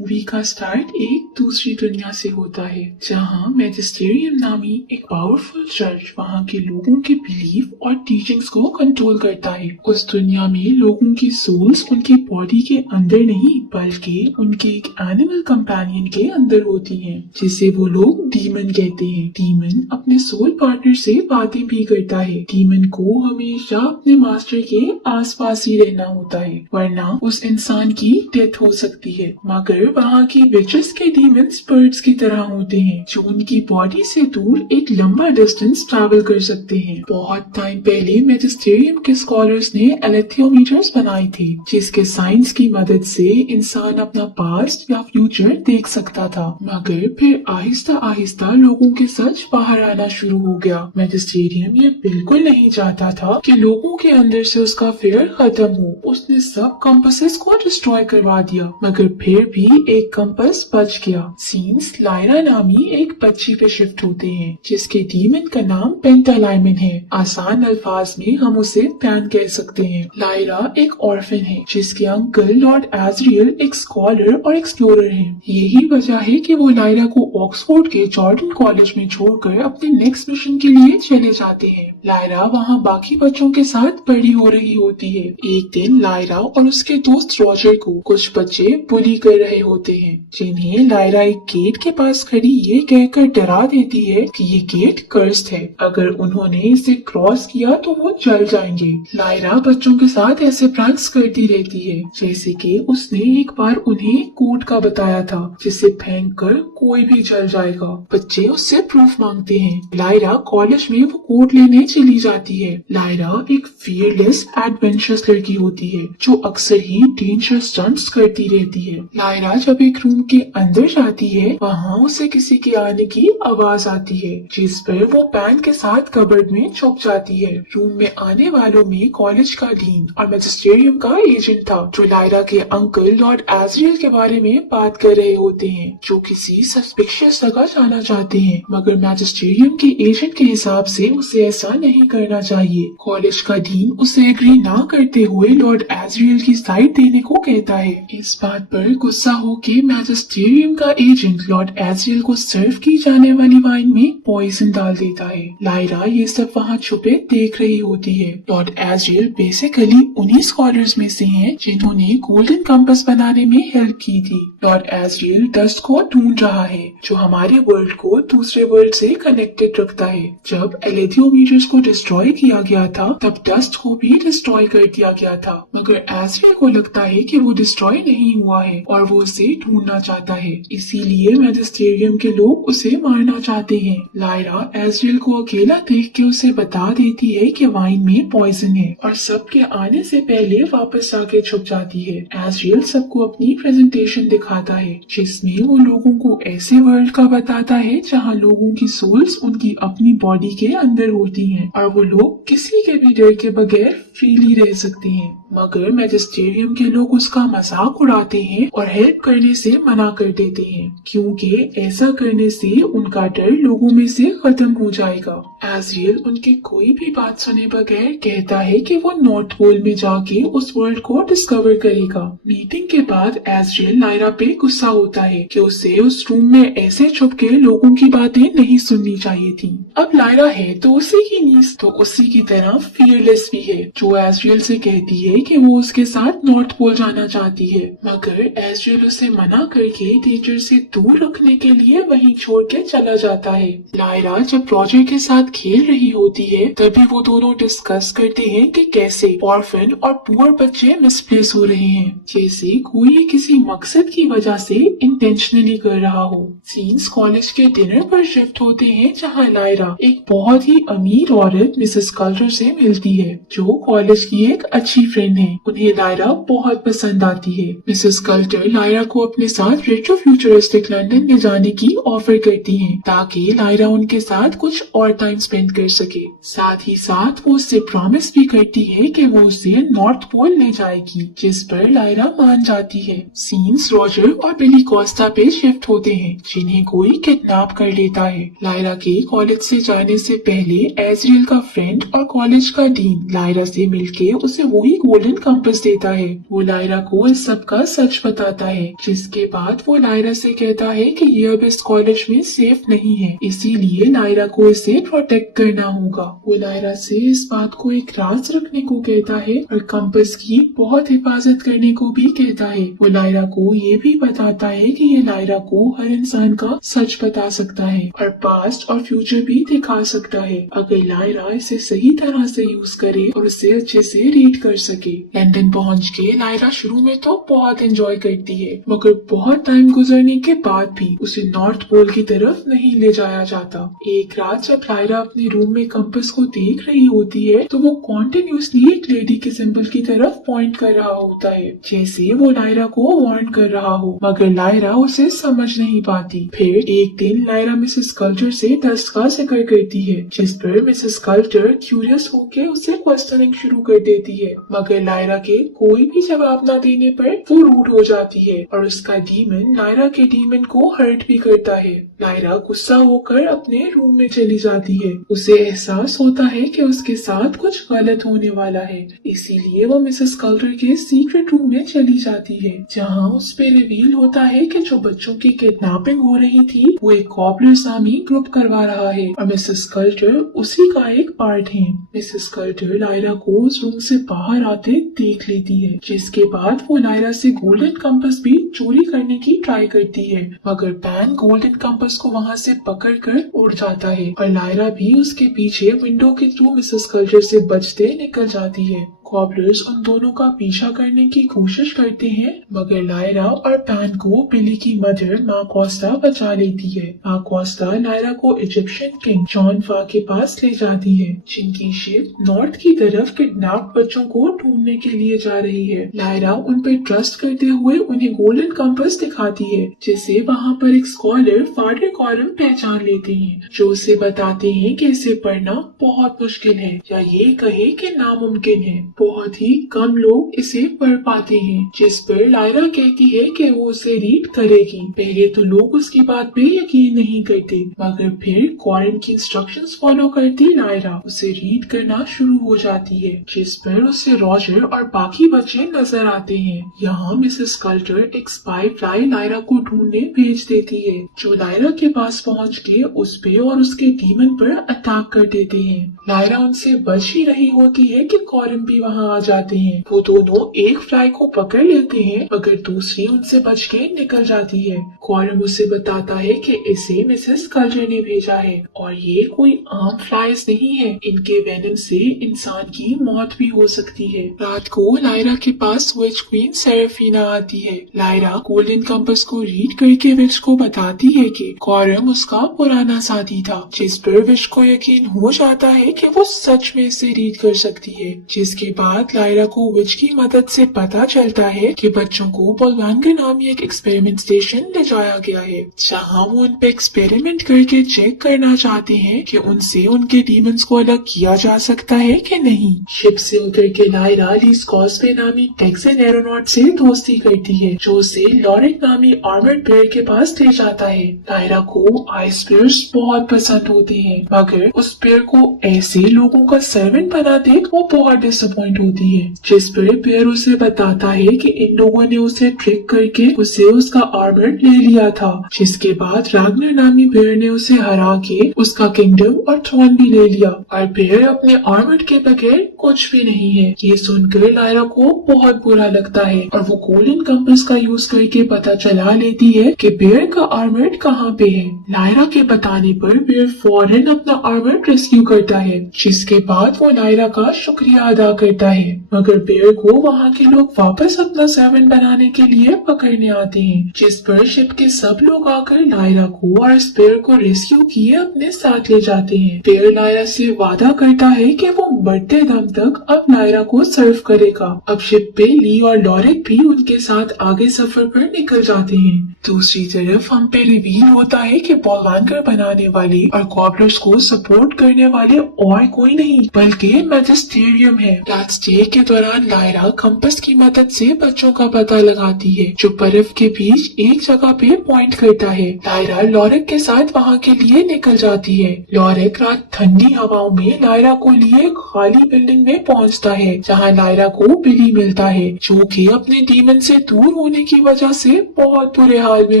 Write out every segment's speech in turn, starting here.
Movie का start एक दूसरी दुनिया से होता है जहां मैजिस्टेरियम नामी एक पावरफुल चर्च वहां के लोगों के बिलीफ और टीचिंग्स को कंट्रोल करता है। उस दुनिया में लोगों की सोल्स उनकी बॉडी के अंदर नहीं बल्कि उनके एक एनिमल कंपेनियन के अंदर होती हैं, जिसे वो लोग डीमन कहते हैं। डीमन अपने सोल पार्टनर से बातें भी करता है। डीमन को हमेशा अपने मास्टर के आसपास ही रहना होता है वरना उस इंसान की डेथ हो सकती है। मगर वहाँ की विचेस के डीमंस बर्ड्स की तरह होते हैं जो उनकी बॉडी से दूर एक लंबा डिस्टेंस ट्रैवल कर सकते हैं। बहुत टाइम पहले मैजिस्टेरियम के स्कॉलर्स ने एलेथियोमीटर्स बनाए थे जिसके साइंस की मदद से इंसान अपना पास्ट या फ्यूचर देख सकता था। मगर फिर आहिस्ता आहिस्ता लोगों के सच बाहर आना शुरू हो गया। मैजिस्टेरियम ये बिल्कुल नहीं चाहता था कि लोगों के अंदर से उसका फेयर खत्म हो। उसने सब कंपासेस को डिस्ट्रॉय करवा दिया मगर फिर भी एक कंपास बच गया। सीन्स लायरा नामी एक बच्ची पे शिफ्ट होते हैं जिसके डीमन का नाम पेंटालाइमन है। आसान अल्फाज में हम उसे पैन कह सकते हैं। लायरा एक ऑर्फन है जिसके अंकल लॉर्ड एजरियल एक स्कॉलर और एक्सप्लोरर हैं। यही वजह है कि वो लायरा को ऑक्सफोर्ड के जॉर्डन कॉलेज में छोड़कर अपने नेक्स्ट मिशन के लिए चले जाते हैं। लायरा वहाँ बाकी बच्चों के साथ बड़ी हो रही होती है। एक दिन लायरा और उसके दोस्त रॉजर को कुछ बच्चे बुली कर रहे होते हैं जिन्हें लायरा एक गेट के पास खड़ी ये कहकर डरा देती है कि ये गेट कर्स्ड है, अगर उन्होंने इसे क्रॉस किया तो वो जल जाएंगे। लायरा बच्चों के साथ ऐसे प्रैंक्स करती रहती है जैसे कि उसने एक बार उन्हें कोड का बताया था जिसे फेंक कर कोई भी जल जाएगा। बच्चे उससे प्रूफ मांगते हैं। लायरा कॉलेज में वो कोड लेने चली जाती है। लायरा एक फियरलेस एडवेंचरस लड़की होती है जो अक्सर ही डेंजरस स्टंट्स करती रहती है। लायरा जब एक रूम के अंदर जाती है वहाँ उसे किसी के आने की आवाज आती है जिस पर वो पैन के साथ कबर्ड में छुप जाती है। रूम में आने वालों में कॉलेज का डीन और मैजिस्टेरियम का एजेंट था जो लायरा के अंकल लॉर्ड एजरियल के बारे में बात कर रहे होते हैं जो किसी सस्पिशियस जगह जाना चाहते हैं। मगर मैजिस्टेरियम के एजेंट के हिसाब से उसे ऐसा नहीं करना चाहिए। कॉलेज का डीन उसे एग्री ना करते हुए लॉर्ड एजरियल की साइड देने को कहता है। इस बात पर गुस्सा होकर मैजिस्टेरियम का एजेंट लॉर्ड एजरियल को सर्व की जाने वाली वाइन में पॉइजन डाल देता है। लायरा ये सब वहाँ छुपे देख रही होती है। लॉर्ड एजरियल बेसिकली उन्हीं स्कॉलर्स में से हैं जिन्होंने गोल्डन कंपास बनाने में हेल्प की थी। लॉर्ड एजरियल डस्ट को ढूंढ रहा है जो हमारे वर्ल्ड को दूसरे वर्ल्ड से कनेक्टेड रखता है। जब एलेथियोमीटर्स को डिस्ट्रॉय किया गया था तब डस्ट को भी डिस्ट्रॉय कर दिया गया था मगर एजरियल को लगता है कि वो डिस्ट्रॉय नहीं हुआ है और वो उसे ढूंढना चाहता है, इसीलिए मैजिस्टेरियम के लोग उसे मारना चाहते हैं। लायरा एजरियल को अकेला देख के उसे बता देती है कि वाइन में पॉइजन है और सबके आने से पहले वापस आके छुप जाती है। एजरियल सबको अपनी प्रेजेंटेशन दिखाता है जिसमें वो लोगों को ऐसे वर्ल्ड का बताता है जहाँ लोगों की सोल्स उनकी अपनी बॉडी के अंदर होती हैं और वो लोग किसी के भी डर के बगैर फ्रीली रह सकते हैं। मगर मैजिस्टेरियम के लोग उसका मजाक उड़ाते हैं और हेल्प करने से मना कर देते हैं क्योंकि ऐसा करने से उनका डर लोगों में से खत्म हो जाएगा। एजरियल उनकी कोई भी बात सुने बगैर कहता है कि वो नॉर्थ पोल में जाके उस वर्ल्ड को डिस्कवर करेगा। मीटिंग के बाद एजरियल लायरा पे गुस्सा होता है कि उसे उस रूम में ऐसे छुप के लोगों की बातें नहीं सुननी चाहिए थी। अब लायरा है तो उसी की नीस तो उसी की तरह फियरलेस भी है जो एजरियल से कहती है कि वो उसके साथ नॉर्थ पोल जाना चाहती है मगर एजरियल उसे मना करके डेंजर से दूर रखने के लिए वहीं छोड़ के चला जाता है। लायरा जब रॉजर के साथ खेल रही होती है तभी वो दोनों डिस्कस करते हैं कि कैसे ऑर्फन और पुअर बच्चे मिसप्लेस हो रहे हैं जैसे कोई किसी मकसद की वजह से इंटेंशनली कर रहा हो। सीन्स कॉलेज के डिनर पर शिफ्ट होते हैं जहाँ लायरा एक बहुत ही अमीर औरत मिसेस कल्टर से मिलती है जो कॉलेज की एक अच्छी फ्रेंड है। उन्हें लायरा बहुत पसंद आती है। मिसेस कल्टर लायरा को अपने साथ रेट्रो फ्यूचरिस्टिक लंदन ले जाने की ऑफर करती हैं ताकि लायरा उनके साथ कुछ और टाइम स्पेंड कर सके। साथ ही साथ वो उससे प्रॉमिस भी करती है कि वो उसे नॉर्थ पोल ले जाएगी जिस पर लायरा मान जाती है। सीन्स रॉजर और बिली कोस्टा पे शिफ्ट होते हैं जिन्हें कोई किडनैप कर लेता है। लायरा के कॉलेज से जाने से पहले एजरियल का फ्रेंड और कॉलेज का डीन लायरा से मिलके उसे वही गोल्डन कंपास देता है। वो लायरा को इस सब का सच बताता है, जिसके बाद वो लायरा से कहता है कि ये अब इस कॉलेज में सेफ नहीं है, इसीलिए लायरा को इसे प्रोटेक्ट करना होगा। वो लायरा से इस बात को एक राज रखने को कहता है और कंपास की बहुत हिफाजत करने को भी कहता है। वो लायरा को ये भी बताता है कि ये लायरा को हर इंसान का सच बता सकता है और पास्ट और फ्यूचर भी दिखा सकता है, अगर लायरा इसे सही तरह से यूज करे और उसे अच्छे से रीड कर सके। लंदन पहुंच के लायरा शुरू में तो बहुत एंजॉय करती है, मगर बहुत टाइम गुजरने के बाद भी उसे नॉर्थ पोल की तरफ नहीं ले जाया जाता। एक रात जब लायरा अपने रूम में कंपास को देख रही होती है तो वो कॉन्टिन्यूसली एक लेडी के सिंबल की तरफ पॉइंट कर रहा होता है, जैसे वो लायरा को वार्न कर रहा हो, मगर लायरा उसे समझ नहीं पाती। फिर एक दिन लायरा मिसेस कल्टर से डस्ट का जिक्र करती है, जिस पर मिसेस कल्टर क्यूरियस होकर उसे क्वेश्चनिंग शुरू कर देती है, मगर लायरा के कोई भी जवाब न देने पर वो रूड हो जाती है और उसका डीमन लायरा के डीमन को हर्ट भी करता है। लायरा गुस्सा होकर अपने रूम में चली जाती है। उसे एहसास होता है कि उसके साथ कुछ गलत होने वाला है, इसीलिए वो मिसेस कल्टर के सीक्रेट रूम में चली जाती है, जहाँ उस पे रिवील होता है कि जो बच्चों की किडनैपिंग हो रही थी वो एक कॉबलर्स आर्मी ग्रुप करवा रहा है और मिसेस कल्टर उसी का एक पार्ट है। मिसेस कल्टर लायरा को उस रूम से बाहर आते देख लेती है, जिसके बाद वो लायरा से गोल्डन कंपास भी चोरी करने की ट्राई करती है, मगर पैन गोल्डन कंपास को वहाँ से पकड़कर उड़ जाता है और लायरा भी उसके पीछे विंडो के थ्रू मिसेस कल्टर से बचते निकल जाती है। कॉबलर्स उन दोनों का पीछा करने की कोशिश करते हैं, मगर लायरा और पैन को बिली की मदर माँ कोस्टा बचा लेती है। माँ कोस्टा लायरा को इजिप्शियन किंग जॉन फा के पास ले जाती है, जिनकी शिप नॉर्थ की तरफ किडनैप बच्चों को ढूंढने के लिए जा रही है। लायरा उन पर ट्रस्ट करते हुए उन्हें गोल्डन कंपास दिखाती है, जिसे वहाँ पर एक स्कॉलर फादर कॉरम पहचान लेते हैं, जो उसे बताते हैं कि इसे पढ़ना बहुत मुश्किल है, या ये कहे कि नामुमकिन है। बहुत ही कम लोग इसे पढ़ पाते हैं, जिस पर लायरा कहती है कि वो उसे रीड करेगी। पहले तो लोग उसकी बात पे यकीन नहीं करते, मगर फिर कॉरम की इंस्ट्रक्शंस फॉलो करती लायरा उसे रीड करना शुरू हो जाती है, जिस पर उसे रॉजर और बाकी बच्चे नजर आते हैं। यहाँ मिसेस कल्टर एक स्पाई फ्लाई लायरा को ढूंढने भेज देती है, जो लायरा के पास पहुँच के उस पे और उसके डीमन पर अटैक कर देते हैं। लायरा उनसे बच ही रही होती है कि कॉरम भी वहाँ आ जाते हैं। वो दोनों एक फ्लाई को पकड़ लेते हैं, मगर दूसरी उनसे बच के निकल जाती है। कॉरम उसे बताता है कि इसे मिसेस कल्टर ने भेजा है और ये कोई आम फ्लाइज नहीं है, इनके वेनम से इंसान की मौत भी हो सकती है। रात को लायरा के पास विच क्वीन सेरेफिना आती है। लायरा गोल्डन कंपास को रीड करके विच को बताती है कि कॉरम उसका पुराना साथी था, जिस पर विच को यकीन हो जाता है कि वो सच में इसे रीड कर सकती है। जिसके बाद लायरा को विच की मदद से पता चलता है कि बच्चों को बोलवानगर नामी एक एक्सपेरिमेंट स्टेशन ले जाया गया है, जहां वो उन पे एक्सपेरिमेंट करके चेक करना चाहते हैं कि उनसे उनके डीमंस को अलग किया जा सकता है कि नहीं। शिप से उतर के लायरा लीस कॉस्बे नामी टेक्सन एरोनॉट से दोस्ती करती है, जो उसे लॉरेट नामी आर्मर्ड बेयर के पास ले जाता है। लायरा को आइस बेयर्स बहुत पसंद होते हैं, मगर उस बेयर को ऐसे लोगों का सर्वेंट बना देख वो बहुत डिसअपॉइंट होती है, जिस पर बेयर उसे बताता है कि इन लोगों ने उसे ट्रिक करके उसे उसका आर्मर्ड ले लिया था, जिसके बाद रागनर नामी बेयर ने उसे हरा के उसका किंगडम और थ्रोन भी ले लिया और बेयर अपने आर्मर्ड के बगैर कुछ भी नहीं है। ये सुनकर लायरा को बहुत बुरा लगता है और वो गोल्डन कंपास का यूज करके पता चला लेती है कि बेयर का आर्मर्ड कहाँ पे है। लायरा के बताने पर बेयर फौरन अपना आर्मर्ड रेस्क्यू करता है, जिसके बाद वो लायरा का शुक्रिया अदा करता है, मगर बेयर को वहाँ के लोग वापस अपना सर्वेंट बनाने के लिए पकड़ने आते हैं, जिस पर शिप के सब लोग आकर लायरा को और इस बेयर को रेस्क्यू किए अपने साथ ले जाते हैं। बेयर लायरा से वादा करता है कि वो मरते दम तक अब लायरा को सर्व करेगा। अब शिप पे ली और लॉरेट भी उनके साथ आगे सफर पर निकल जाते हैं। दूसरी तरफ हम पे रिवील होता है कि बोलवानगर बनाने वाले और कॉबलर्स को सपोर्ट करने वाले और कोई नहीं बल्कि मैजिस्टेरियम है। क्लास डे के दौरान लायरा कंपास की मदद से बच्चों का पता लगाती है जो बर्फ के बीच एक जगह पे पॉइंट करता है। लायरा लॉरेक के साथ वहाँ के लिए निकल जाती है। लॉरेक रात ठंडी हवाओं में लायरा को लिए खाली बिल्डिंग में पहुँचता है जहाँ लायरा को बिली मिलता है जो कि अपने डीमन से दूर होने की वजह से बहुत बुरे हाल में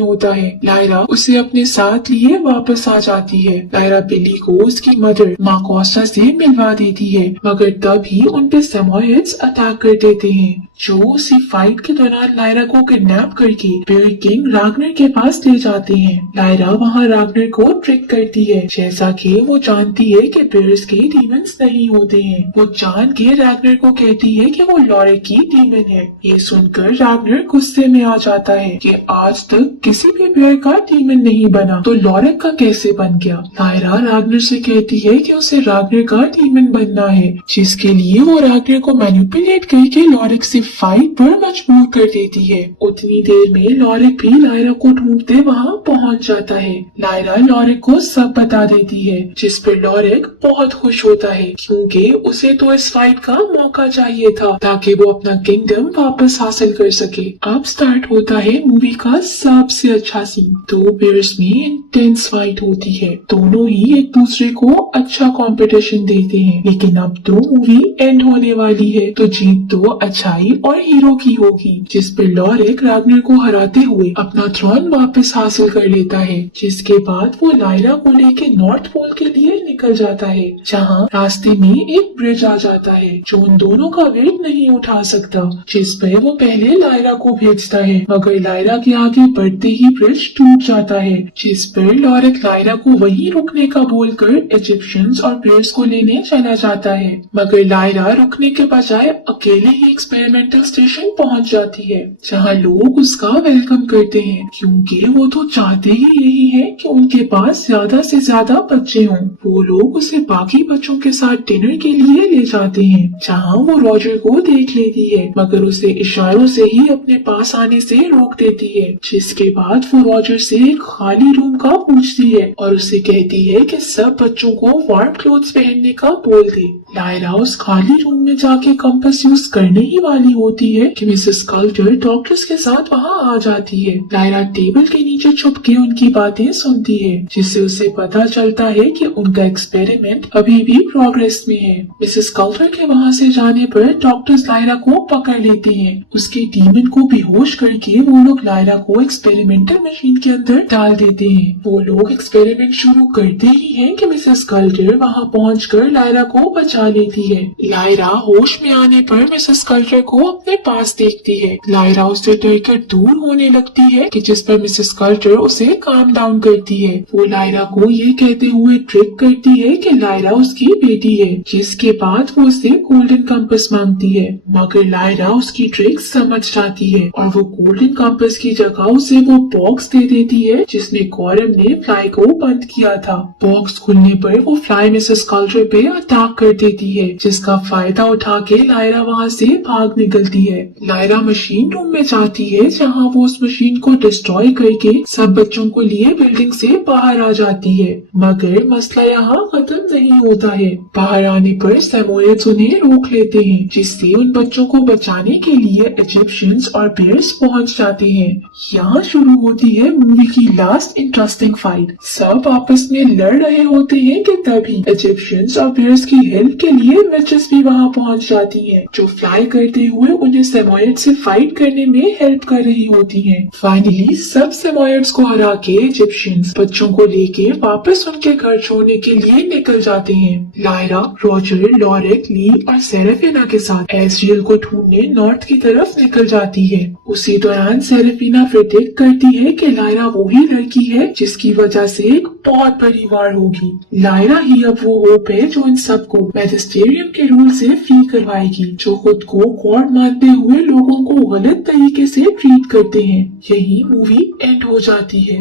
होता है। लायरा उसे अपने साथ लिए वापस आ जाती है। लायरा बिली को उसकी मदर माँ कोस्टा से मिलवा देती है मगर तभी उन पे सेमोइड्स अटैक कर देते हैं जो उसी फाइट के दौरान लायरा को किडनैप करके बेयर किंग रागनर के पास ले जाते हैं। लायरा वहाँ रागनर को ट्रिक करती है जैसा कि वो जानती है कि बेयर्स के डीमंस नहीं होते हैं। वो जान के रागनर को कहती है कि वो लॉरेक की डीमन है। ये सुनकर रागनर गुस्से में आ जाता है कि आज तक किसी भी बेयर का डीमन नहीं बना तो लॉरेक का कैसे बन गया। लायरा रागनर से कहती है कि उसे रागनर का डीमन बनना है जिसके लिए वो रागनर को मैनिपुलेट करके लॉरेक से फाइट पर मजबूर कर देती है। उतनी देर में लॉरेक भी लायरा को ढूंढते वहाँ पहुँच जाता है। लायरा लॉरेक को सब बता देती है जिस पर लॉरेक बहुत खुश होता है क्योंकि उसे तो इस फाइट का मौका चाहिए था ताकि वो अपना किंगडम वापस हासिल कर सके। अब स्टार्ट होता है मूवी का सबसे अच्छा सीन। दो बेयर्स में इंटेंस फाइट होती है। दोनों ही एक दूसरे को अच्छा कंपटीशन देते हैं लेकिन अब तो मूवी एंड होने वाली है तो जीत तो अच्छाई और हीरो की होगी जिस पर लॉरेक रागनर को हराते हुए अपना थ्रोन वापस हासिल कर लेता है। जिसके बाद वो लायरा को लेके नॉर्थ पोल के लिए निकल जाता है जहाँ रास्ते में एक ब्रिज आ जाता है जो उन दोनों का वेट नहीं उठा सकता जिस पर वो पहले लायरा को भेजता है मगर लायरा के आगे बढ़ते ही ब्रिज टूट जाता है जिस पर लॉरेक लायरा को वहीं रुकने का बोलकर इजिप्शियंस और बेयर्स को लेने चला जाता है मगर लायरा रुकने के बजाय अकेले ही एक्सपेरिमेंटल स्टेशन पहुंच जाती है जहां लोग उसका वेलकम करते हैं क्योंकि वो तो चाहते ही यही है कि उनके पास ज्यादा से ज्यादा बच्चे हों। वो लोग उसे बाकी बच्चों के साथ डिनर के लिए ले जाते हैं जहां वो रॉजर को देख लेती है मगर उसे इशारों से ही अपने पास आने से रोक देती है। जिसके बाद वो रॉजर से एक खाली रूम का पूछती है और उसे कहती है कि सब बच्चों को वार्म क्लोथ्स पहनने का बोल दे। लायरा उस खाली रूम में जाके कंपास यूज करने ही वाली होती है कि मिसेस कल्टर डॉक्टर्स के साथ वहाँ आ जाती है। लायरा टेबल के नीचे छुप के उनकी बातें सुनती है जिससे उसे पता चलता है कि उनका एक्सपेरिमेंट अभी भी प्रोग्रेस में है। मिसेस कल्टर के वहाँ से जाने पर डॉक्टर्स लायरा को पकड़ लेते हैं। उसके डीमन को बेहोश करके वो लोग लायरा को एक्सपेरिमेंटल मशीन के अंदर डाल देते हैं। वो लोग एक्सपेरिमेंट शुरू करते ही हैं कि मिसेस कल्टर वहाँ पहुँचकर लायरा को बचा लेती है। लायरा होश में आने पर मिसेस कल्टर को अपने पास देखती है। लायरा उससे डरकर दूर होने लगती है कि जिस पर मिसेस कल्टर उसे काम डाउन करती है। वो लायरा को ये कहते हुए ट्रिक करती है कि लायरा उसकी बेटी है जिसके बाद वो उससे गोल्डन कंपास मांगती है मगर लायरा उसकी ट्रिक समझ जाती है और वो गोल्डन कंपास की जगह उसे वो बॉक्स दे देती है जिसमें गौरव ने फ्लाई को बंद किया था। बॉक्स खुलने पर वो फ्लाई मिसेस कल्टर पे अटैक कर देती है जिसका फायदा उठा के लायरा वहाँ से भाग निकलती है। लायरा मशीन रूम में जाती है जहाँ वो उस मशीन को डिस्ट्रॉय करके सब बच्चों को लिए बिल्डिंग से बाहर आ जाती है मगर मसला यहाँ खत्म नहीं होता है। बाहर आने पर सेमोइड्स उन्हें रोक लेते हैं जिससे उन बच्चों को बचाने के लिए इजिप्शियंस और बेयर्स पहुँच जाते हैं। यहाँ शुरू होती है मूवी की लास्ट इंटरेस्टिंग फाइट। सब आपस में लड़ रहे होते हैं कि तभी इजिप्शियंस और बेयर्स की हेल्प के लिए विचेस भी वहाँ पहुँच जाती हैं जो फ्लाई करते हुए उन्हें सेमोइड से फाइट करने में हेल्प कर रही होती हैं। फाइनली सब सेमोइड्स को हरा के इजिप्शियंस बच्चों को लेके वापस उनके घर छोड़ने के लिए निकल जाते हैं। लायरा, रॉजर, लॉरेक, ली और सेरेफिना के साथ एस्रियल को ढूंढने नॉर्थ की तरफ निकल जाती है। उसी दौरान सेरेफिना प्रेडिक्ट करती है कि लायरा वही लड़की है जिसकी वजह से एक बहुत बड़ी वार होगी। लायरा ही अब वो होप है जो इन सबको मैजिस्टेरियम के रूल से फ्री करवाएगी जो खुद को गॉड मानते हुए लोगों को गलत तरीके से ट्रीट करते हैं। यही मूवी एंड हो जाती है।